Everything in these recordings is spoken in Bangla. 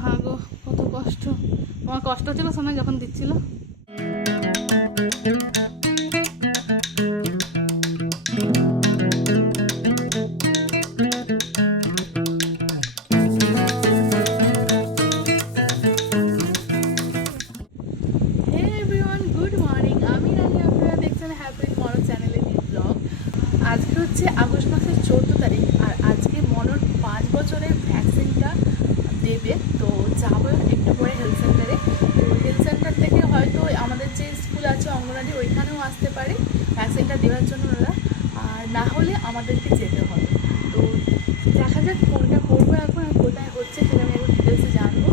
আহা গো কত কষ্ট। আমার কষ্ট হচ্ছিল সময় যখন দিচ্ছিল। আমাদেরকে যেতে হবে। তো দেখা যাক কোনটা করব এখন আর কোথায় হচ্ছে সেটা আমি একটু ডিটেলসে জানব।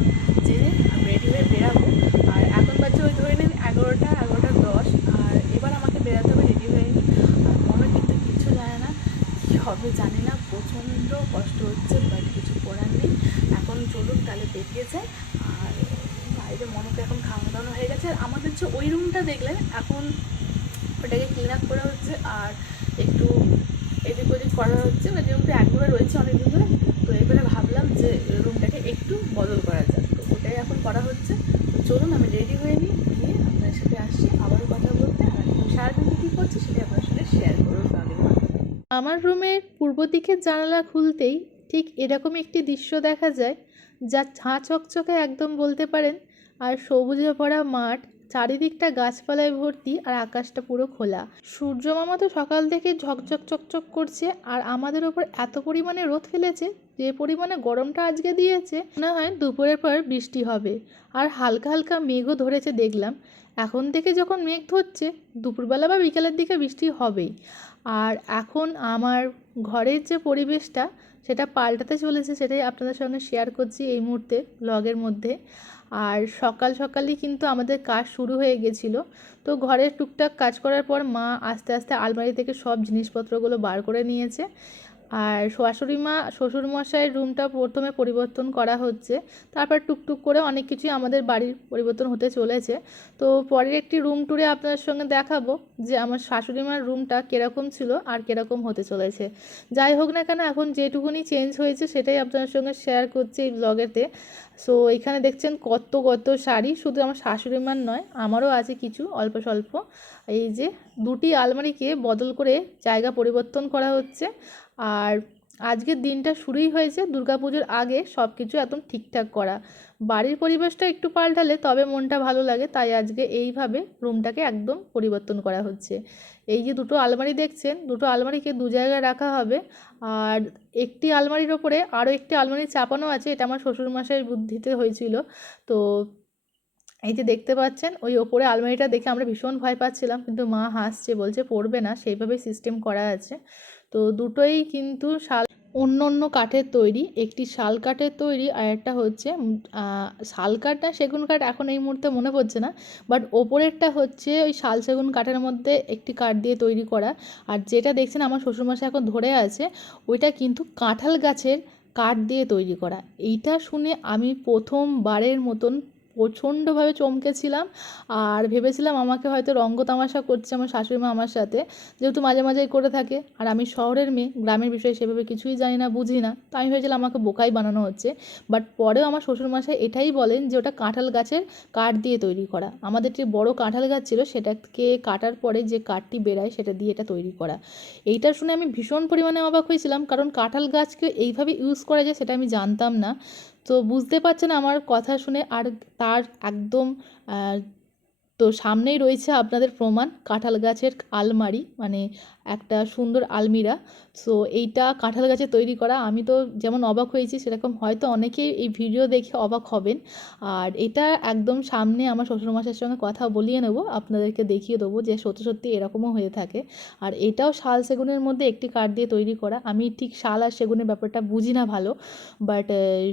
জেনে রেডি হয়ে বেরাবো। আর এখন বাচ্চা ওই ধরে নিন এগারোটা এগারোটা দশ। আর এবার আমাকে বেরাতে হবে রেডি হয়ে নিই আর মনে কিন্তু কিছু জানে না। কী হবে জানি না। প্রচণ্ড কষ্ট হচ্ছে বাট কিছু করার নেই। এখন চলুন তাহলে বেরিয়ে যায় আর বাইরে মনে তো এখন খাওয়া দাওয়ানো হয়ে গেছে। আর আমাদের যে ওই রুমটা দেখলেন, এখন ওটাকে ক্লিন আপ করা হচ্ছে। আর একটু এদিক ওদিক করা হচ্ছে মানে রুমটা একভাবে রয়েছে অনেকদিন ধরে, তো এবারে ভাবলাম যে রুমটাকে একটু বদল করা যাক। তো ওটাই এখন করা হচ্ছে। তো চলুন, আমি রেডি হয়ে নিই, গিয়ে আপনার সাথে আসছি, আবারও কথা বলতে। আর সারাদিন কী করছি সেটা আপনার সাথে শেয়ার করুন আমার রুমের পূর্ব দিকের জানালা খুলতেই ঠিক এরকম একটি দৃশ্য দেখা যায়, যা ঝাঁ চকচকে একদম বলতে পারেন, আর সবুজে ভরা মাঠ চারিদিকটা গাছপালায় ভর্তি আর আকাশটা পুরো খোলা। সূর্য মামা তো সকাল থেকে ঝকঝক, চকচক করছে আর আমাদের ওপর এত পরিমাণে রোদ ফেলেছে, যে পরিমাণে গরমটা আজকে দিয়েছে, মনে হয় দুপুরের পর বৃষ্টি হবে। আর হালকা হালকা মেঘও ধরেছে দেখলাম। এখন থেকে যখন মেঘ ধরছে, দুপুরবেলা বা বিকেলের দিকে বৃষ্টি হবেই। আর এখন আমার ঘরের যে পরিবেশটা, সেটা পাল্টাতে চলেছে, সেটাই আপনাদের সঙ্গে শেয়ার করছি এই মুহূর্তে ব্লগের মধ্যে। আর সকাল সকালই কিন্তু আমাদের কাজ শুরু হয়ে গেছিল। তো ঘরের টুকটাক কাজ করার পর মা আস্তে আস্তে আলমারি থেকে সব জিনিসপত্রগুলো বার করে নিয়েছে। আর শাশুড়ি মা শ্বশুরমশাইয়ের রুমটা প্রথমে পরিবর্তন করা হচ্ছে। তারপর টুকটুক করে অনেক কিছুই আমাদের বাড়ির পরিবর্তন হতে চলেছে। তো পরের একটি রুম ট্যুরে আপনাদের সঙ্গে দেখাবো যে আমার শাশুড়ি মার রুমটা কীরকম ছিল আর কীরকম হতে চলেছে। যাই হোক না কেন, এখন যেটুকুনি চেঞ্জ হয়েছে সেটাই আপনাদের সঙ্গে শেয়ার করছি এই ব্লগেতে সো এখানে দেখছেন কত কত শাড়ি। শুধু আমার শাশুড়ি মার নয়, আমারও আছে কিছু, অল্প স্বল্প। এই যে দুটি আলমারিকে বদল করে জায়গা পরিবর্তন করা হচ্ছে। আর আজকের দিনটা শুরুই হয়েছে দুর্গাপুজোর আগে সব কিছু একদম ঠিকঠাক করা। বাড়ির পরিবেশটা একটু পাল্টালে তবে মনটা ভালো লাগে, তাই আজকে এইভাবে রুমটাকে একদম পরিবর্তন করা হচ্ছে। এই যে দুটো আলমারি দেখছেন, দুটো আলমারিকে দু জায়গায় রাখা হবে। আর একটি আলমারির ওপরে আরও একটি আলমারি চাপানো আছে, এটা আমার শ্বশুরমশাইয়ের বুদ্ধিতে হয়েছিল। তো এই যে দেখতে পাচ্ছেন, ওই ওপরে আলমারিটা দেখে আমরা ভীষণ ভয় পাচ্ছিলাম, কিন্তু মা হাসছে, বলছে, পড়বে না। সেইভাবে সিস্টেম করা আছে। তো দুটোই কিন্তু শাল অন্য অন্য কাঠের তৈরি, একটি শাল কাঠের তৈরি আর একটা হচ্ছে শাল কাঠ না সেগুন কাঠ এখন এই মুহূর্তে মনে পড়ছে না বাট ওপরেরটা হচ্ছে ওই শাল সেগুন কাঠের মধ্যে একটি কাঠ দিয়ে তৈরি করা আর যেটা দেখছেন আমার শ্বশুরমশাই এখন ধরে আছে, ওইটা কিন্তু কাঁঠাল গাছের কাঠ দিয়ে তৈরি করা। এইটা শুনে আমি প্রথমবারের মতন প্রচণ্ডভাবে চমকেছিলাম আর ভেবেছিলাম আমাকে হয়তো রঙ্গ তামাশা করছে আমার শাশুড়ি মা আমার সাথে। যেহেতু মাঝে মাঝেই করে থাকে আর আমি শহরের মেয়ে, গ্রামের বিষয়ে সেভাবে কিছুই জানি না, বুঝি না। তো আমি ভেবেছিলাম আমাকে বোকাই বানানো হচ্ছে। বাট পরেও আমার শ্বশুরমশাই এটাই বলেন যে ওটা কাঁঠাল গাছের কাঠ দিয়ে তৈরি করা। আমাদের যে বড় কাঁঠাল গাছ ছিল সেটাকে কাটার পরে যে কাঠটি বেরায় সেটা দিয়ে এটা তৈরি করা। এইটা শুনে আমি ভীষণ পরিমাণে অবাক হয়েছিলাম। কারণ কাঁঠাল গাছকে এইভাবে ইউজ করা যায় সেটা আমি জানতাম না। তো বুঝতে পারছেন আমার কথা শুনে আর তার একদম তো সামনেই রয়েছে আপনাদের প্রমাণ, কাঁঠাল গাছের আলমারি মানে একটা সুন্দর আলমিরা। সো এইটা কাঁঠাল গাছে তৈরি করা। আমি তো যেমন অবাক হয়েছি, সেরকম হয়তো অনেকেই এই ভিডিও দেখে অবাক হবেন। আর এটা একদম সামনে আমার শ্বশুরমশাইয়ের সঙ্গে কথা বলিয়ে নেব। আপনাদেরকে দেখিয়ে দেবো যে সত্যি সত্যি এরকমও হয়ে থাকে। আর এটাও শাল সেগুনের মধ্যে একটি কাঠ দিয়ে তৈরি করা। আমি ঠিক শাল আর সেগুনের ব্যাপারটা বুঝি না ভালো। বাট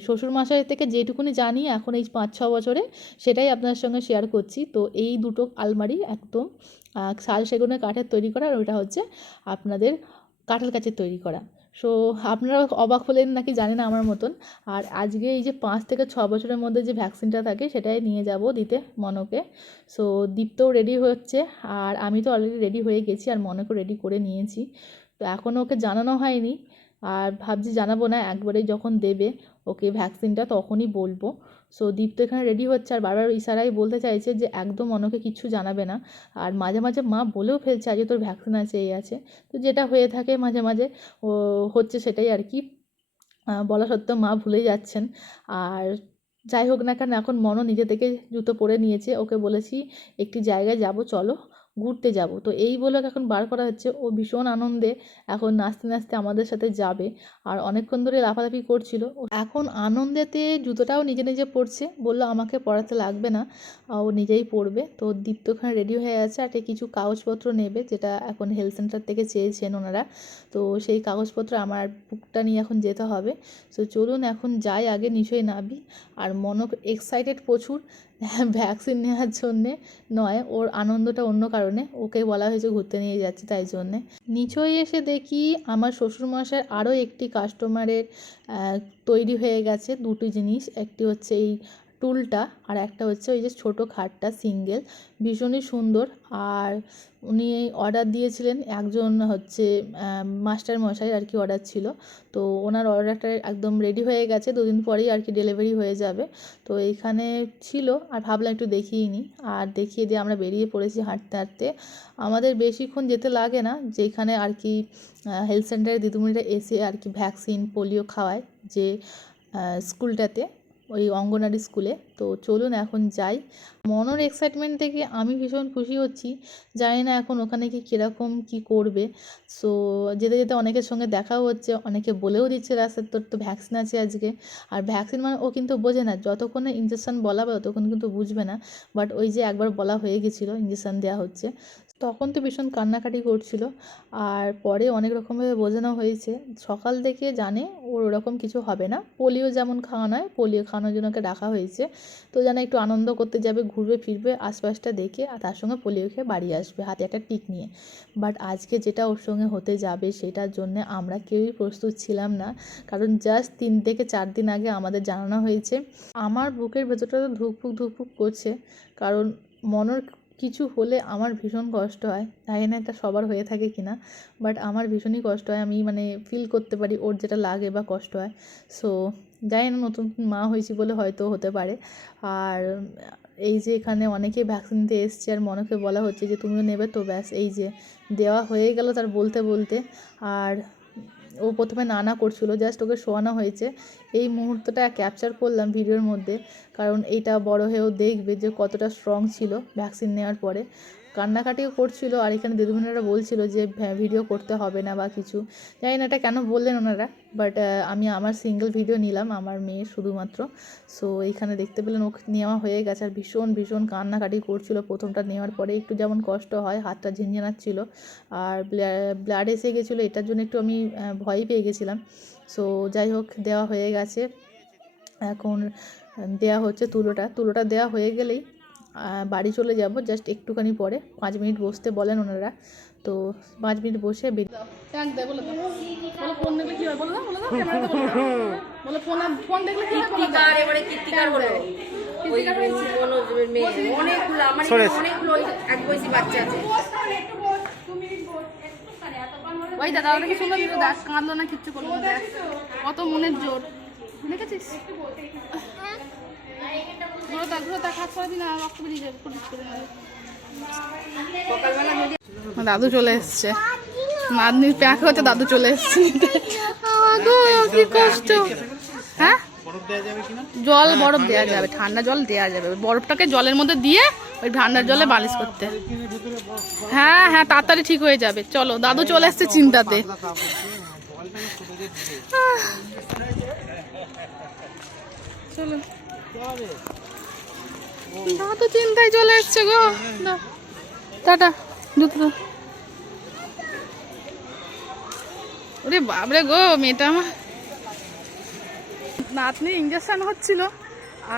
শ্বশুরমশাই থেকে যেটুকুনি জানি, এখন এই পাঁচ ছ বছরে সেটাই আপনার সঙ্গে শেয়ার করছি। তো এই দুটো আলমারি একদম শাল সেগুনের কাঠের তৈরি করা আর ওইটা হচ্ছে আপনাদের কাঁঠাল গাছের তৈরি করা। সো আপনারা অবাক হলেন নাকি জানি না আমার মতন? আর আজকে এই যে পাঁচ থেকে ছ বছরের মধ্যে যে ভ্যাকসিনটা থাকে সেটাই নিয়ে যাব দিতে মনকে। সো দীপ্তও রেডি হচ্ছে আর আমি তো অলরেডি রেডি হয়ে গেছি আর মনকেও রেডি করে নিয়েছি। তো এখনও ওকে জানানো হয়নি। আর ভাবছি জানাব না, একবারেই যখন দেবে ওকে ভ্যাকসিনটা তখনই বলব। সো দীপ তো এখানে রেডি হচ্ছে। আর বারবার ইশারাই বলতে চাইছে যে, একদম অনেকে কিছু জানাবে না। আর মাঝে মাঝে মা বলেও ফেলছে আজকে তোর ভ্যাকসিন আছে, এই আছে। তো যেটা হয়ে থাকে মাঝে মাঝে, ও হচ্ছে সেটাই আর কি। বলা সত্ত্বেও মা ভুলে যাচ্ছেন। আর যাই হোক না কেন, এখন মনও নিজে থেকে জুতো পরে নিয়েছে। ওকে বলেছি, একটি জায়গায় যাব, চলো। ঘুরতে যাব। তো এই বলে এখন বার করা হচ্ছে। ও ভীষণ আনন্দে এখন নাচতে নাচতে আমাদের সাথে যাবে। আর অনেকক্ষণ ধরে লাফালাফি করছিল। এখন আনন্দেতে জুতোটাও নিজে নিজে পরছে। বলল, আমাকে পড়াতে লাগবে না। ও নিজেই পরবে। তো দীপ্ত ওখানে রেডি হয়ে আছে। আর কিছু কাগজপত্র নেবে, যেটা এখন হেলথ সেন্টার থেকে চেয়েছেন ওনারা। তো সেই কাগজপত্র আমার বুকটা নিয়ে এখন যেতে হবে। তো চলুন, এখন যাই আগে নিশ্চয়ই নাবি আর মনক এক্সাইটেড প্রচুর। ভ্যাকসিন নেওয়ার জন্যে নয়, ওর আনন্দটা অন্য কারণে। ওকে বলা হয়েছে ঘুরতে নিয়ে যাচ্ছে তাই জন্যে। নিচই এসে দেখি আমার শ্বশুরমশাই আরও একটি কাস্টমারের তৈরি হয়ে গেছে দুটি জিনিস। একটি হচ্ছে এই টুলটা আর একটা হচ্ছে ওই যে ছোটো খাটটা, সিঙ্গেল। ভীষণই সুন্দর। আর উনি অর্ডার দিয়েছিলেন একজন হচ্ছে মাস্টার মশাই আর কি অর্ডার ছিল। তো ওনার অর্ডারটা একদম রেডি হয়ে গেছে, দুদিন পরেই আর কি ডেলিভারি হয়ে যাবে। তো এইখানে ছিল আর ভাবলাম একটু দেখিয়ে নিই আর দেখিয়ে দিয়ে আমরা বেরিয়ে পড়েছি হাঁটতে হাঁটতে। আমাদের বেশিক্ষণ যেতে লাগে না, যেখানে আর কি হেলথ সেন্টারে দিদিমণিরা এসে আর কি ভ্যাকসিন পোলিও খাওয়ায় যে স্কুলটাতে ওই অঙ্গনারী স্কুলে। তো চলুন এখন যাই। মনের এক্সাইটমেন্ট থেকে আমি ভীষণ খুশি হচ্ছি। জানি না এখন ওখানে কি কীরকম কী করবে। সো যেতে যেতে অনেকের সঙ্গে দেখাও হচ্ছে, অনেকে বলেও দিচ্ছে রাস্তার তোর তো ভ্যাকসিন আছে আজকে। আর ভ্যাকসিন মানে ও কিন্তু বোঝে না, যতক্ষণ ইঞ্জেকশন বলা হবে ততক্ষণ কিন্তু বুঝবে না। বাট ওই যে একবার বলা হয়ে গেছিল ইঞ্জেকশন দেওয়া হচ্ছে। তখন তো ভীষণ কান্নাকাটি করছিল। আর পরে অনেক রকমভাবে বোঝানো হয়েছে। সকাল থেকে জানে ওর ওরকম কিছু হবে না। পোলিও যেমন খাওয়ানো হয় পোলিও খাওয়ানোর জন্য ওকে ডাকা হয়েছে। তো যেন একটু আনন্দ করতে যাবে, ঘুরবে, ফিরবে, আশপাশটা দেখে আর তার সঙ্গে পোলিও খেয়ে বাড়ি আসবে, হাতে একটা টিক নিয়ে। বাট আজকে যেটা ওর সঙ্গে হতে যাবে সেটার জন্য আমরা কেউই প্রস্তুত ছিলাম না। কারণ জাস্ট তিন থেকে চার দিন আগে আমাদের জানানো হয়েছে। আমার বুকের ভেতরটা তো ধুকপুক ধুকপুক করছে। কারণ মনের কিছু হলে আমার ভীষণ কষ্ট হয় জানি না? এটা সবার হয়ে থাকে কি না বাট আমার ভীষণই কষ্ট হয়, আমি মানে ফিল করতে পারি ওর যেটা লাগে বা কষ্ট হয়। সো জানি না নতুন মা হয়েছি বলে হয়তো হতে পারে। আর এই যে এখানে অনেকে ভ্যাকসিন নিতে এসছে, আর মনকে বলা হচ্ছে যে তুমিও নেবে, তো ব্যাস এই যে দেওয়া হয়ে গেল তার বলতে বলতে। আর ও প্রথমে না না করছিল জাস্ট ওকে শোয়ানো হয়েছে। এই মুহূর্তটা ক্যাপচার করলাম ভিডিওর মধ্যে, কারণ এইটা বড় হয়েও দেখবে যে কতটা স্ট্রং ছিল ভ্যাকসিন নেওয়ার পরে। কান্নাকাটিও করছিল আর এখানে দিদিমণিরা বলছিল যে ভিডিও করতে হবে না বা কিছু। জানি না এটা কেন বললেন ওনারা বাট আমি আমার সিঙ্গেল ভিডিও নিলাম, আমার মেয়ের শুধুমাত্র। সো এইখানে দেখতে পেলেন ও নেওয়া হয়ে গেছে আর ভীষণ ভীষণ কান্নাকাটি করছিল। প্রথমটা নেওয়ার পরে একটু যেমন কষ্ট হয়, হাতটা ঝিনঝিনাচ্ছিল আর ব্লাড এসে গেছিল। এটার জন্য একটু আমি ভয় পেয়ে গেছিলাম। সো যাই হোক, দেওয়া হয়ে গেছে। এখন দেওয়া হচ্ছে তুলোটা। তুলোটা দেওয়া হয়ে গেলেই বাড়ি চলে যাব জাস্ট একটুখানি পরে। পাঁচ মিনিট বসতে বলেন ওনারা। তো পাঁচ মিনিট বসে ওই দাদা দিল কাঁদলো না কিচ্ছু করল কত মনের জোর। দেখেছিস? ঘুরে দেখ ঘুরে দেখ হাত করে দিন আর রক্ত বেরিয়ে যাবে পুলিশ করে নেবে সকালবেলা যদি দাদু চলে এসছে। নাতনির প্যাক হচ্ছে দাদু চলে এসছে। কি কষ্ট। হ্যাঁ? জল বরফ দেওয়া যাবে ঠান্ডা জল দেওয়া যাবে। বরফটাকে জলের মধ্যে দিয়ে ওই ঠান্ডার জলে বালিশ করতে। হ্যাঁ হ্যাঁ তাড়াতাড়ি ঠিক হয়ে যাবে। চলো দাদু চলে এসছে চিন্তাতে। আহ। চলো দাদু চিন্তায় চলে এসছে গো। টাটা জুতো। ওরে বাবরে গো, মেয়েটা আমার। নাতনি ইঞ্জেকশন হচ্ছিল,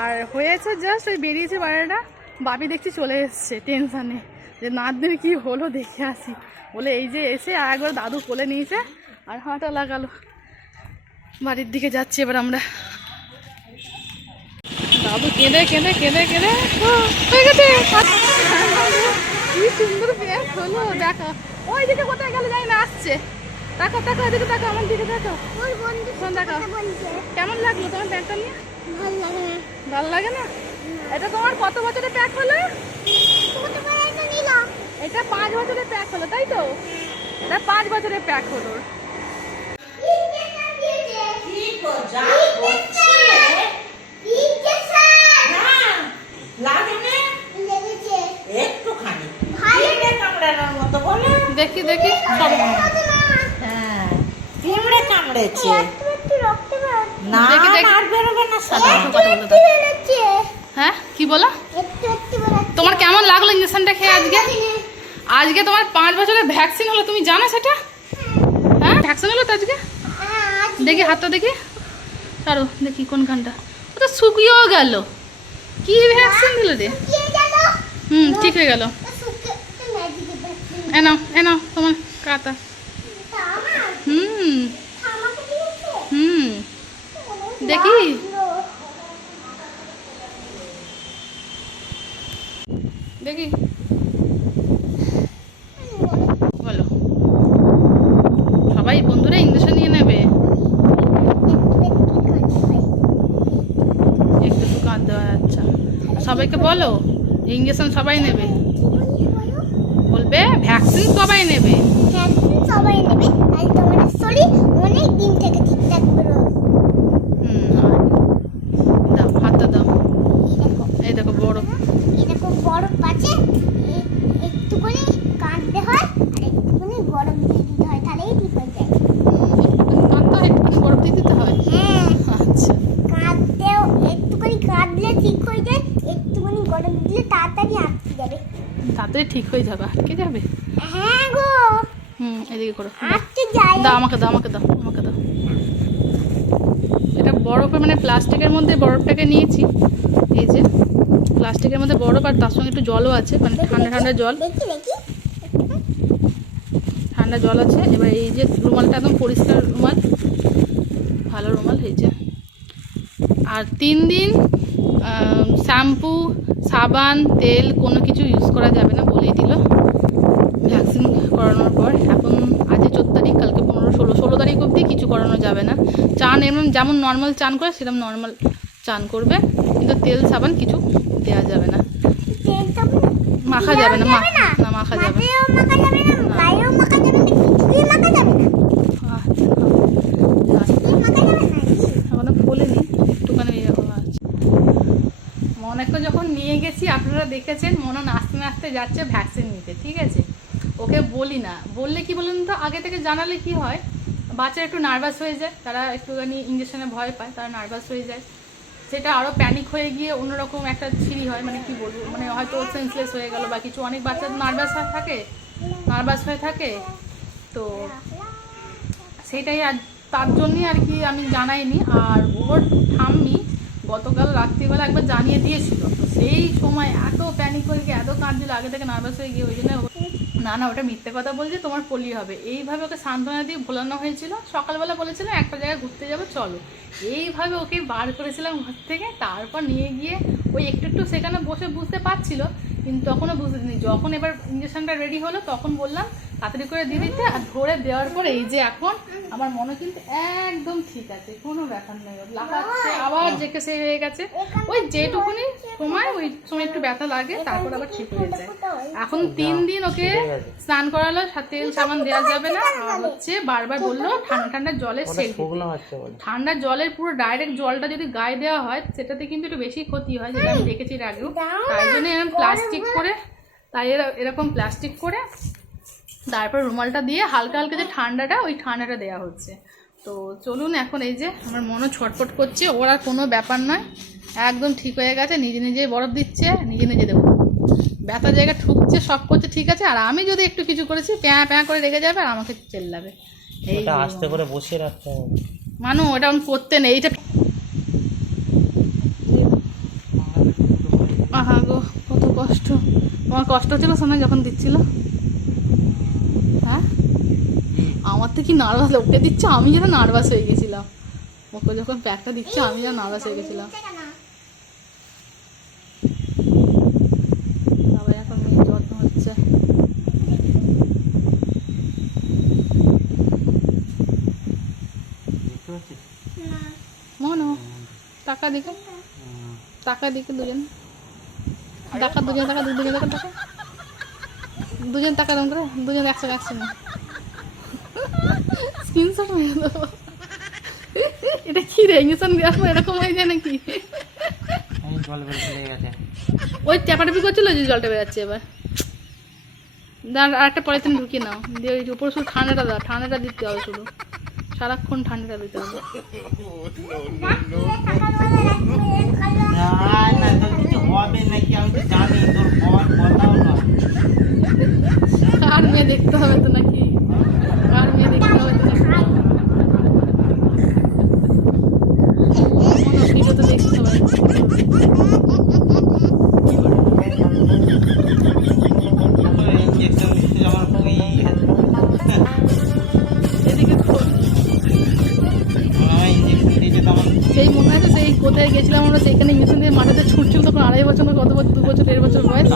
আর হয়েছে জাস্ট ওই বেরিয়েছে বাইরেটা বাপি দেখছি চলে এসছে টেনশানে যে নাতনির কি হলো দেখে আসি। বলে, এই যে এসে আর একবার দাদু কোলে নিয়েছে। আর হাঁটা লাগালো। বাড়ির দিকে যাচ্ছি এবার আমরা। দাদু কেঁদে কেঁদে কেঁদে কেঁদে। হয়ে গেছে। কি সুন্দর ব্যাগ হলো দেখো। ওই দিকে কোথায় গেলে যাই না আসছে। তাকাও তাকাও এদিকে তাকাও আমার দিকে শোন দেখাও কেমন লাগল তোমার প্যাকটা নিয়ে? ভালো লাগে না। ভালো লাগে না? এটা তোমার কত বছরের প্যাক হলো? এটা পাঁচ বছরের প্যাক হলো তাই তো? এটা পাঁচ বছরের প্যাক হলো একটুখানি পিঁপড়ে কামড়ানোর মতো বলে দেখি দেখি সব হ্যাঁ বেরোচ্ছে না। আর বেরোবে না সাদা হ্যাঁ কি বলো? একটু একটু বেরোচ্ছে। তোমার কেমন লাগল ইঞ্জেকশনটা খেয়ে আজকে? আজকে তোমার পাঁচ বছরের ভ্যাকসিন হলো তুমি জানো সেটা? হ্যাঁ। ভ্যাকসিন হলো তো আজকে? হ্যাঁ, দেখি হাতটা দেখি। আরও দেখি কোনখানটা। ও তো শুকিয়েও গেল। কি ভ্যাকসিন দিল রে? হুম ঠিক হয়ে গেল। সুকে ম্যাজিক ভ্যাকসিন এ নাও এ নাও তোমার কাতা হুম। দেখি। দেখি। বলো। সবাই বন্ধুরা ইঞ্জেকশন নিয়ে নেবে। একটু কাঁদতে আচ্ছা সবাইকে বলো ইঞ্জেকশন সবাই নেবে। বলবে, ভ্যাকসিন সবাই নেবে। সবাই নেবে। আর তোমার শরীর অনেক দিন থেকে করো হুম আর দাও হাতটা দাও দেখো এই দেখো বড় এরকম বরফ আছে এ- একটুখানি কাটতে হয় আর একটুখানি বরফ দিয়ে দিতে হয় তাহলেই ঠিক হয়ে যায় কাঁদতে হয় একটুখানি বরফ দিয়ে দিতে হয় হ্যাঁ আচ্ছা কাটতেও একটুখানি কাটলে ঠিক হয়ে যায় একটুখানি গরম দিলে তাড়াতাড়ি আটকে যাবে তাড়াতাড়ি ঠিক হয়ে যাবে আটকে যাবে? হ্যাঁ গো। হুম এদিকে করো। আটকে যায় দাও আমাকে দাও আমাকে দাও আমাকে দাও। এটা বরফে মানে প্লাস্টিকের মধ্যে বরফটাকে নিয়েছি। এই যে প্লাস্টিকের মধ্যে বরফ আর তার সঙ্গে একটু জলও আছে মানে ঠান্ডা ঠান্ডা জল। ঠান্ডা জল আছে। এবার এই যে রুমালটা একদম পরিষ্কার রুমাল। ভালো রুমাল এই যে আর তিন দিন শ্যাম্পু সাবান তেল কোনো কিছু ইউজ করা যাবে না বলেই দিল। ভ্যাকসিন করানোর পর এখন আজকে চোদ্দ তারিখ কালকে পনেরো ষোলো ষোলো তারিখ অবধি কিছু করানো যাবে না। চান এমন যেমন নর্মাল চান করে সেরকম নর্মাল চান করবে কিন্তু তেল সাবান কিছু দেওয়া যাবে না। মাখা যাবে না না মাখা যাবে না। আচ্ছা। মনেকে যখন আপনারা দেখেছেন? মনে নাচতে নাচতে যাচ্ছে ভ্যাকসিন নিতে, ঠিক আছে? ওকে বলি না। বললে কি বলুন তো? আগে থেকে জানালে কি হয়? বাচ্চা একটু নার্ভাস হয়ে যায়, তারা একটুখানি ইঞ্জেকশনে ভয় পায়, তারা নার্ভাস হয়ে যায়। সেটা আরও প্যানিক হয়ে গিয়ে অন্যরকম একটা ছিঁড়ি হয় মানে কি বলব? মানে হয়তো সেন্সলেস হয়ে গেল বা কিছু। অনেক বাচ্চা নার্ভাস হয়ে থাকে নার্ভাস হয়ে থাকে। তো সেটাই আর তার জন্যই আর কি আমি জানাইনি। আর ওর ঠাম্মি গতকাল রাত্রিবেলা একবার জানিয়ে দিয়েছিল। তো সেই সময় এত প্যানিক হয়ে গিয়ে, এত কাঁদছিল, আগে থেকে নার্ভাস হয়ে গিয়ে, ওই জন্য না না, ওটা মিথ্যে কথা বলছে, তোমার পলি হবে। এইভাবে ওকে সান্ত্বনা দিয়ে ভোলানো হয়েছিল। সকালবেলা বলেছিলাম একটা জায়গায় ঘুরতে যাব, চলো। এইভাবে ওকে বার করেছিলাম ঘর থেকে, তারপর নিয়ে গিয়ে ওই একটু একটু সেখানে বসে বুঝতে পারছিল, কিন্তু তখনও বুঝতে দিনি যখন এবার ইঞ্জেকশনটা রেডি হলো, তখন বললাম, তাড়াতাড়ি করে দিয়ে দিতে আর ধরে দেওয়ার পরে, এই যে এখন আমার মনে কিন্তু একদম ঠিক আছে কোনো ব্যাপার নেই। লাফাচ্ছে আবার জেকে সে হয়ে গেছে। ওই যেটুকুনি সময় ওই সময় একটু ব্যথা লাগে তারপর আবার ঠিক হয়ে যায়। এখন তিন দিন ওকে স্নান করালো তেল সাবান দেওয়া যাবে না। আর হচ্ছে বারবার বলল ঠান্ডা ঠান্ডা জলের সেক দিতে। ঠান্ডা জলের পুরো ডাইরেক্ট জলটা যদি গায়ে দেওয়া হয় সেটাতে কিন্তু একটু বেশি ক্ষতি হয় যেটা আমি দেখেছি আগেও। তাই জন্য এরকম প্লাস্টিক করে তাই এরা- এরকম প্লাস্টিক করে তারপর রুমালটা দিয়ে হালকা হালকা যে ঠান্ডাটা ওই ঠান্ডাটা দেওয়া হচ্ছে। তো চলুন এখন এই যে আমার মনও ছটফট করছে ওর আর কোনো ব্যাপার নয়। একদম ঠিক হয়ে গেছে নিজে নিজেই বরফ দিচ্ছে নিজে নিজে দেবো। ব্যথা জায়গা ঠুকছে সব করছে ঠিক আছে। আর আমি যদি একটু কিছু করেছি প্যাঁ প্যাঁ করে রেগে যাবে আর আমাকে চেল্লাবে। এই আস্তে করে বসিয়ে রাখতে হবে। মানু ওটা আমি করতে নেই এইটা আহা গো কত কষ্ট। তোমার কষ্ট হচ্ছিল শোনা যখন দিচ্ছিল হ্যাঁ তো কি নার্ভাস ওকে দিচ্ছে আমি যেন নার্ভাস হয়ে গেছিলাম। ওকে যখন প্যাকটা দিচ্ছে আমি যেন নার্ভাস হয়ে গেছিলাম। সবাই এখন যত্ন হচ্ছে। মনো টাকা দিকে টাকা দিকে দুজন। টাকা দুজন টাকা দুজন টাকা। টাকা দুজন টাকা। দাম করে দুজন একসঙ্গে একসঙ্গে। স্ক্রিনশট মেরে দেবো এটা কি রে ইঞ্জেকশন দেওয়ার পর এরকম হয়ে যায় নাকি ওই চাপাটাপি করছিল যে জলটা বেরাচ্ছে এবার দাঁড় আর একটা তুমি ঢুকিয়ে নাও দিয়ে ওই উপরে শুধু ঠান্ডাটা দাও ঠান্ডাটা দিতে হবে শুধু সারাক্ষণ ঠান্ডাটা দিতে হবে কার মেয়ে দেখতে হবে তো নাকি বছর না কত বছর, দু বছর, দেড় বছর বয়স?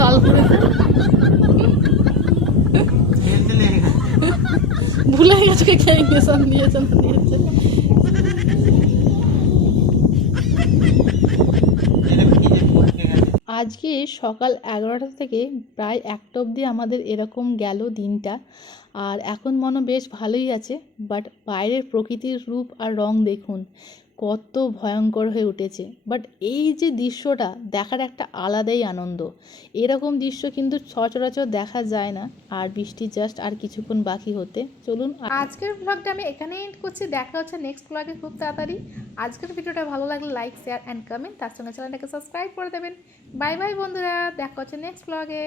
কাল ভুলে গেছে কে আজকে সকাল এগারোটা থেকে প্রায় একটা অবধি আমাদের এরকম গেল দিনটা। আর এখন মনে বেশ ভালোই আছে বাট বাইরের প্রকৃতির রূপ আর রং দেখুন। কত ভয়ঙ্কর হয়ে উঠেছে। বাট এই যে দৃশ্যটা দেখার একটা আলাদাই আনন্দ। এরকম দৃশ্য কিন্তু সচরাচর দেখা যায় না। আর বৃষ্টি জাস্ট আর কিছুক্ষণ বাকি হতে। চলুন আজকের ব্লগটা আমি এখানেই এন্ড করছি। দেখা হচ্ছে নেক্সট ব্লগে খুব তাড়াতাড়ি। আজকের ভিডিওটা ভালো লাগলে লাইক শেয়ার অ্যান্ড কমেন্ট তার সঙ্গে চ্যানেলটাকে সাবস্ক্রাইব করে দেবেন। বাই বাই বন্ধুরা। দেখা হচ্ছে নেক্সট ব্লগে